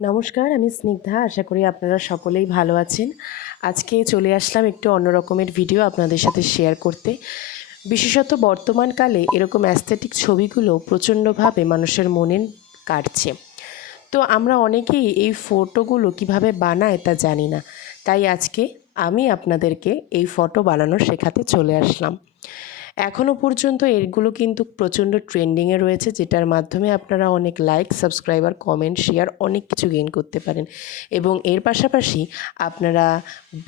নমস্কার, আমি স্নিগ্ধা। আশা করি আপনারা সকলেই ভালো আছেন। আজকে চলে আসলাম একটু অন্য রকমের ভিডিও আপনাদের সাথে শেয়ার করতে। বিশেষত বর্তমানকালে এরকম অ্যাস্থেটিক ছবিগুলো প্রচণ্ডভাবে মানুষের মনে কাড়ছে। তো আমরা অনেকেই এই ফটোগুলো কিভাবে বানায় তা জানি না। তাই আজকে আমি আপনাদেরকে এই ফটো বানানো শেখাতে চলে আসলাম। এখনও পর্যন্ত এগুলো কিন্তু প্রচণ্ড ট্রেন্ডিংয়ে রয়েছে, যেটার মাধ্যমে আপনারা অনেক লাইক, সাবস্ক্রাইবার, কমেন্ট, শেয়ার অনেক কিছু গেইন করতে পারেন। এবং এর পাশাপাশি আপনারা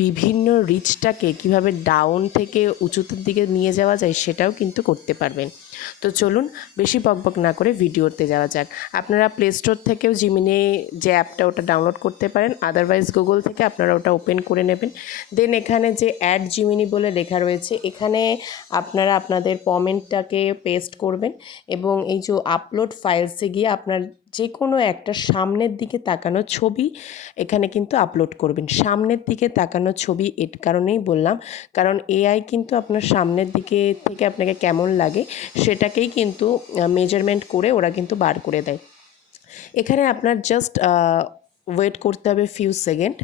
বিভিন্ন রিচটাকে কিভাবে ডাউন থেকে উঁচুতের দিকে নিয়ে যাওয়া যায় সেটাও কিন্তু করতে পারবেন। তো চলুন বেশি বকবক না করে ভিডিওতে যাওয়া যাক। আপনারা প্লে স্টোর থেকেও জিমিনি যে অ্যাপটা ওটা ডাউনলোড করতে পারেন, আদারওয়াইজ গুগল থেকে আপনারা ওটা ওপেন করে নেবেন। দেন এখানে যে অ্যাড জিমিনি বলে লেখা রয়েছে, এখানে আপনারা আপনাদের কমেন্টটাকে পেস্ট করবেন এবং এই যে আপলোড ফাইলসে গিয়ে আপনার যে কোনো একটা সামনের দিকে তাকানো ছবি এখানে কিন্তু আপলোড করবেন। সামনের দিকে তাকানো ছবি এর কারণেই বললাম, কারণ এআই কিন্তু আপনার সামনের দিকে থেকে আপনাকে কেমন লাগে সেটাকেই কিন্তু মেজারমেন্ট করে ওরা কিন্তু বার করে দেয়। এখানে আপনার জাস্ট ওয়েট করতে হবে ফিউ সেকেন্ড,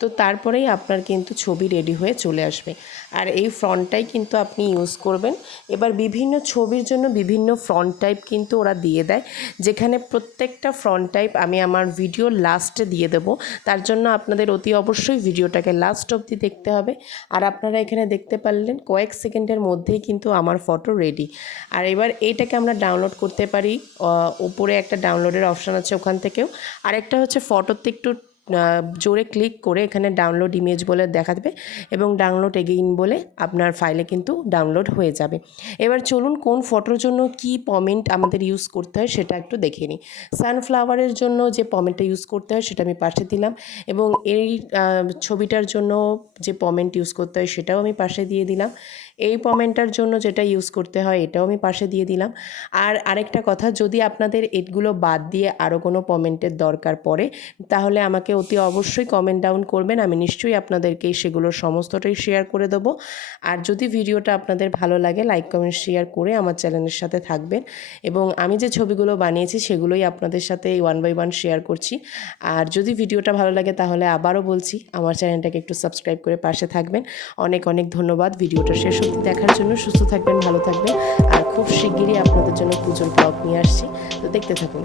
তো তারপরেই আপনার কিন্তু ছবি রেডি হয়ে চলে আসবে। আর এই ফ্রন্টটাই কিন্তু আপনি ইউজ করবেন। এবার বিভিন্ন ছবির জন্য বিভিন্ন ফ্রন্ট টাইপ কিন্তু ওরা দিয়ে দেয়, যেখানে প্রত্যেকটা ফ্রন্ট টাইপ আমি আমার ভিডিও লাস্টে দিয়ে দেব। তার জন্য আপনাদের অতি অবশ্যই ভিডিওটাকে লাস্ট অবধি দেখতে হবে। আর আপনারা এখানে দেখতে পারলেন কয়েক সেকেন্ডের মধ্যেই কিন্তু আমার ফটো রেডি। আর এবার এইটাকে আমরা ডাউনলোড করতে পারি, উপরে একটা ডাউনলোডের অপশান আছে ওখান থেকেও। আরেকটা হচ্ছে ফটোতে একটু জোরে ক্লিক করে এখানে ডাউনলোড ইমেজ বলে দেখা দেবে এবং ডাউনলোড এগেইন বলে আপনার ফাইলে কিন্তু ডাউনলোড হয়ে যাবে। এবার চলুন কোন ফটোর জন্য কি পমেন্ট আমাদের ইউজ করতে হয় সেটা একটু দেখে নিই। সানফ্লাওয়ারের জন্য যে পমেন্টটা ইউজ করতে হয় সেটা আমি পাশে দিলাম, এবং এই ছবিটার জন্য যে পমেন্ট ইউজ করতে হয় সেটাও আমি পাশে দিয়ে দিলাম। এই পমেন্টটার জন্য যেটা ইউজ করতে হয় এটাও আমি পাশে দিয়ে দিলাম। আর আরেকটা কথা, যদি আপনাদের এগুলো বাদ দিয়ে আরও কোনো কমেন্টের দরকার পড়ে তাহলে আমাকে অতি অবশ্যই কমেন্ট ডাউন করবেন। আমি নিশ্চয়ই আপনাদেরকে সেগুলো সমস্তটাই শেয়ার করে দেবো। আর যদি ভিডিওটা আপনাদের ভালো লাগে, লাইক, কমেন্ট, শেয়ার করে আমার চ্যানেলের সাথে থাকবেন। এবং আমি যে ছবিগুলো বানিয়েছি সেগুলোই আপনাদের সাথে ওয়ান বাই ওয়ান শেয়ার করছি। আর যদি ভিডিওটা ভালো লাগে তাহলে আবারও বলছি আমার চ্যানেলটাকে একটু সাবস্ক্রাইব করে পাশে থাকবেন। অনেক অনেক ধন্যবাদ ভিডিওটা শেষ অবধি দেখার জন্য। সুস্থ থাকবেন, ভালো থাকবেন। আর খুব শিগগিরই আপনাদের জন্য পুজোর ব্লগ নিয়ে আসছি, তো দেখতে থাকুন।